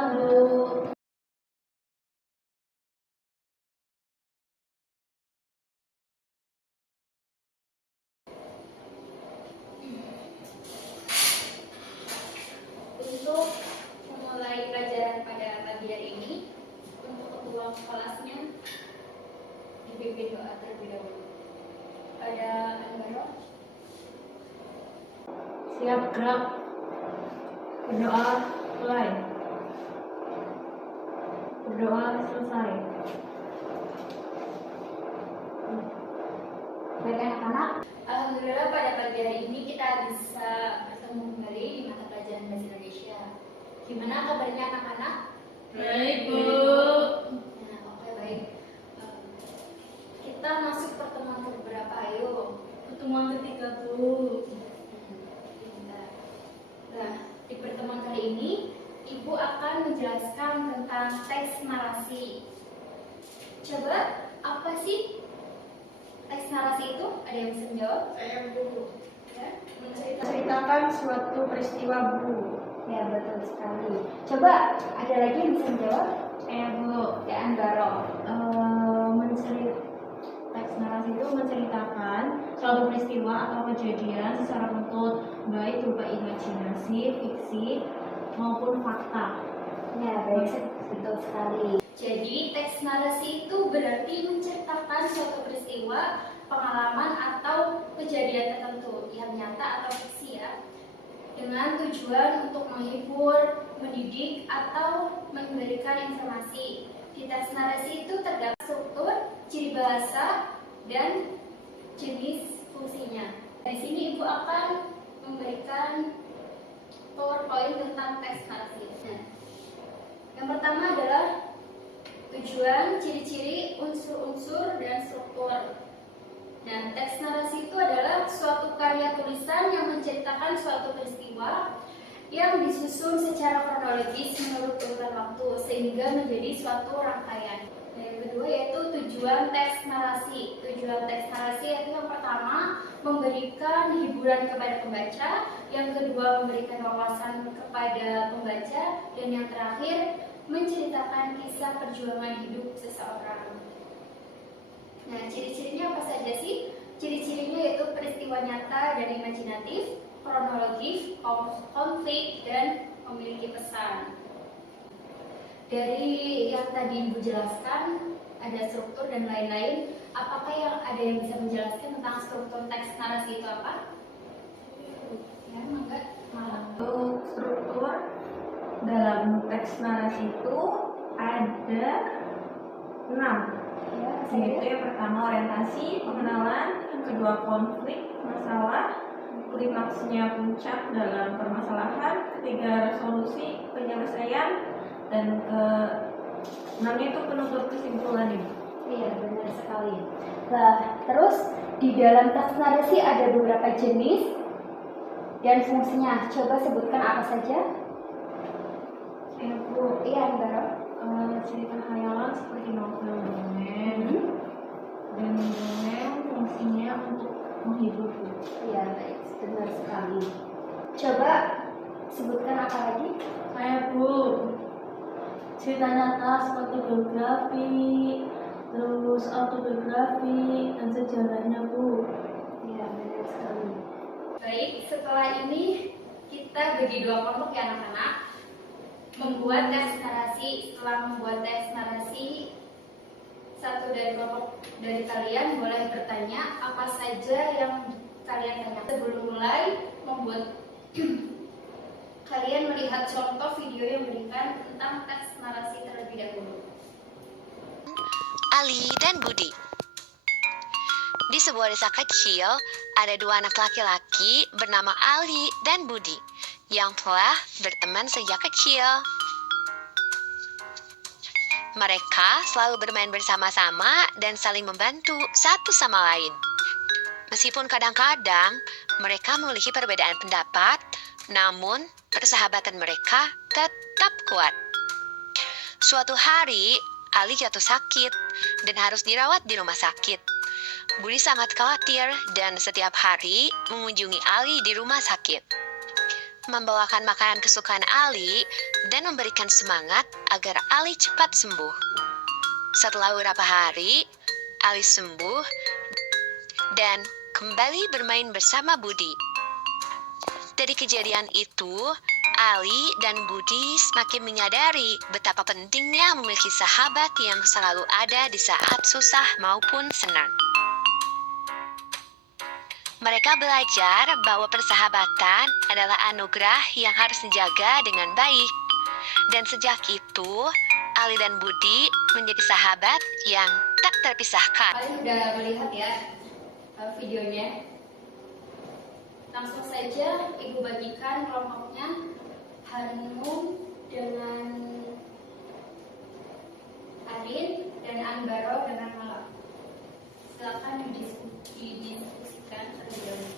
Waalaikumsalam, Bu. Untuk memulai pelajaran pada pagi hari ini, untuk ketua kelasnya dipimpin doa terlebih dahulu. Ada Anwar. Siap gerak. Berdoa mulai. Berdoa selesai. Baik anak-anak, Alhamdulillah pada pagi hari ini kita bisa bertemu kembali di mata pelajaran Bahasa Indonesia. Gimana kabarnya anak-anak? Baik, Bu. Nah, oke, baik. Kita masuk pertemuan ke berapa? Ayo. Pertemuan ketiga, Bu. Nah, di pertemuan kali ini Ibu akan menjelaskan tentang teks narasi. Coba, apa sih teks narasi itu? Ada yang bisa menjawab? Saya, Bu. Ya, ceritakan suatu peristiwa, Bu. ya, betul sekali. Coba, ada lagi yang bisa menjawab? Bu. Ya, Anbaro. Teks narasi itu menceritakan suatu peristiwa atau kejadian secara bentuk baik berupa imajinasi, fiksi, maupun fakta. Ya, baik, betul sekali. Jadi, teks narasi itu berarti menceritakan suatu peristiwa, pengalaman, atau kejadian tertentu yang nyata atau fiksi ya, dengan tujuan untuk menghibur, mendidik, atau memberikan informasi. Di teks narasi itu terdapat struktur, ciri bahasa, dan jenis fungsinya. Di sini Ibu akan memberikan PowerPoint tentang teks narasi. Nah, yang pertama adalah tujuan, ciri-ciri, unsur-unsur, dan struktur. Nah, teks narasi itu adalah suatu karya tulisan yang menceritakan suatu peristiwa yang disusun secara kronologis menurut urutan waktu sehingga menjadi suatu rangkaian. Nah, yang kedua yaitu tujuan teks narasi. Tujuan teks narasi yaitu yang pertama memberikan hiburan kepada pembaca, yang kedua memberikan wawasan kepada pembaca, dan yang terakhir menceritakan kisah perjuangan hidup seseorang. Nah, ciri-cirinya apa saja sih? Ciri-cirinya yaitu peristiwa nyata dan imajinatif, kronologis, konflik, dan memiliki pesan. Dari yang tadi Ibu jelaskan, ada struktur dan lain-lain. Apakah ada yang bisa menjelaskan tentang struktur teks narasi itu apa? Ya, mangga. Untuk struktur dalam teks narasi itu ada 6. Ya, Yaitu yang pertama orientasi, pengenalan, yang kedua konflik, masalah, klimaksnya puncak dalam permasalahan, ketiga resolusi, penyelesaian, dan ke-6 itu penutup kesimpulan ini. Iya, benar sekali. Nah, terus di dalam teks narasi ada beberapa jenis dan fungsinya. Coba sebutkan apa saja? Bu, Iya, Anbaro. cerita khayalan seperti novel dongeng, dan dongeng fungsinya untuk menghibur. Iya, baik, benar sekali. Coba sebutkan apa lagi? Saya, Bu. Cerita nyata seperti biografi, terus autobiografi, dan sejarahnya, Bu. Iya, benar sekali. Baik, setelah ini kita bagi dua kelompok ya anak-anak. Membuat teks narasi. Setelah membuat teks narasi, satu dari kelompok dari kalian boleh bertanya apa saja yang kalian tanyakan. Sebelum mulai membuat kalian melihat contoh video yang memberikan tentang teks narasi terlebih dahulu. Ali dan Budi. Di sebuah desa kecil, ada dua anak laki-laki bernama Ali dan Budi yang telah berteman sejak kecil. Mereka selalu bermain bersama-sama dan saling membantu satu sama lain. Meskipun kadang-kadang mereka memiliki perbedaan pendapat, namun persahabatan mereka tetap kuat. Suatu hari, Ali jatuh sakit dan harus dirawat di rumah sakit. Budi sangat khawatir dan setiap hari mengunjungi Ali di rumah sakit. membawakan makanan kesukaan Ali dan memberikan semangat agar Ali cepat sembuh. Setelah beberapa hari, Ali sembuh dan kembali bermain bersama Budi. Dari kejadian itu, Ali dan Budi semakin menyadari betapa pentingnya memiliki sahabat yang selalu ada di saat susah maupun senang. Mereka belajar bahwa persahabatan adalah anugerah yang harus dijaga dengan baik. Dan sejak itu, Ali dan Budi menjadi sahabat yang tak terpisahkan. Kalian udah melihat ya videonya? Langsung saja Ibu bagikan kelompoknya. Hanum dengan Arin dan Anbaro dengan Malam. Silakan didiskusikan terlebih dahulu.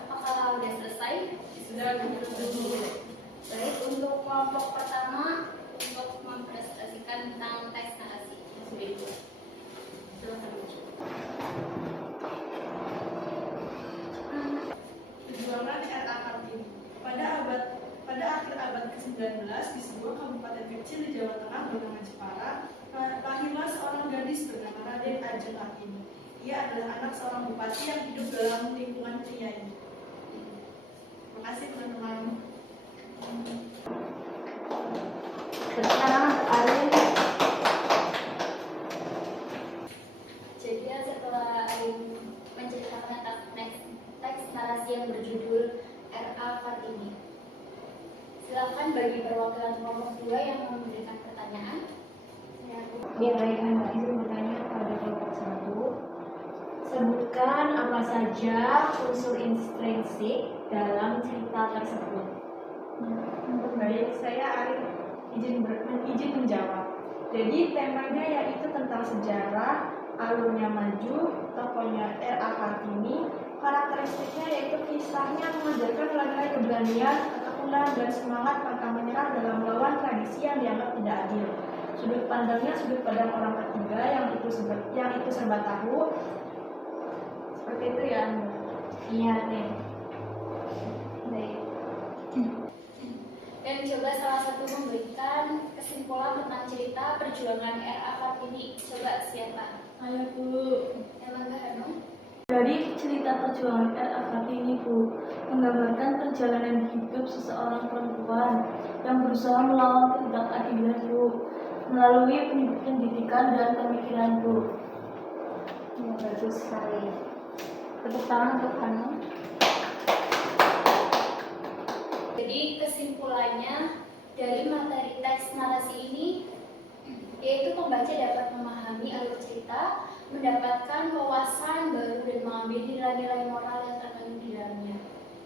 Apakah sudah selesai? Sudah. Baik, untuk kelompok pertama untuk mempresentasikan tentang teks narasi. Silakan. Perjuangan RA Kartini. Pada akhir abad ke-19 di sebuah kabupaten kecil di Jawa Tengah bernama Jepara, lahirlah seorang gadis bernama Raden Ajeng Kartini. Ia adalah anak seorang bupati yang hidup dalam lingkungan penyair. Terima kasih teman-teman. Sekarang Arin. Jadi setelah Arin menceritakan teks narasi yang berjudul RA Kartini, silakan bagi perwakilan kelompok 2 yang memberikan pertanyaan. Ya, baik, Anda izin bertanya pada kelompok 1. Sebutkan apa saja unsur intrinsik dalam cerita tersebut. Baik, saya Arin izin menjawab. Jadi temanya yaitu tentang sejarah, alurnya maju, tokohnya RA Kartini, karakteristiknya yaitu kisahnya mengajarkan nilai-nilai keberanian, ketekunan, dan semangat pantang menyerah dalam melawan tradisi yang dianggap tidak adil. Sudut pandangnya sudut pandang orang ketiga yang itu serba tahu. Seperti itu ya. Iya, Teh. Baik. Dan coba salah satu memberikan kesimpulan tentang cerita perjuangan RA Kartini. Coba siapa? Ayo Bu. Emang gak Hanum? Dari cerita perjuangan RA Kartini Bu, menggambarkan perjalanan hidup seseorang perempuan yang berusaha melawan ketidakadilan Bu, melalui pendidikan dan pemikiran Bu. Ya, bagus sekali. Tepuk tangan untuk Hanum. Jadi kesimpulannya dari materi teks narasi ini yaitu pembaca dapat memahami alur cerita, mendapatkan wawasan baru dan mengambil nilai-nilai moral yang terkandung di dalamnya.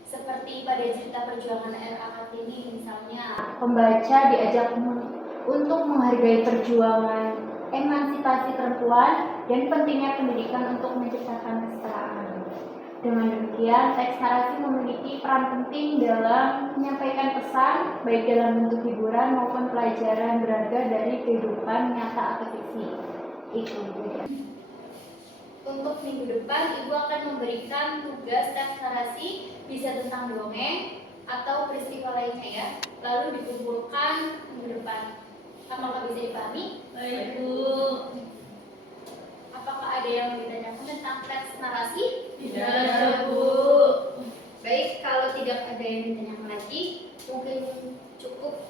Seperti pada cerita perjuangan RA Kartini misalnya, pembaca diajak untuk menghargai perjuangan emansipasi perempuan dan pentingnya pendidikan untuk menciptakan kesetaraan. Dengan demikian, teks narasi memiliki peran penting dalam menyampaikan pesan, baik dalam bentuk hiburan maupun pelajaran berharga dari kehidupan nyata atau fiksi. Itu. Untuk minggu depan, Ibu akan memberikan tugas teks narasi, bisa tentang dongeng atau peristiwa lainnya ya, lalu dikumpulkan minggu depan. Apakah bisa dipahami? Baik Bu. Apakah ada yang ditanyakan tentang teks narasi? Tidak ada Bu. Baik, kalau tidak ada yang ditanyakan lagi, mungkin cukup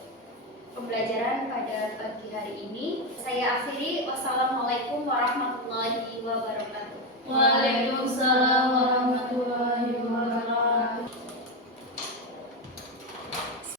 pembelajaran pada pagi hari ini. Saya akhiri. Wassalamualaikum warahmatullahi wabarakatuh. Waalaikumsalam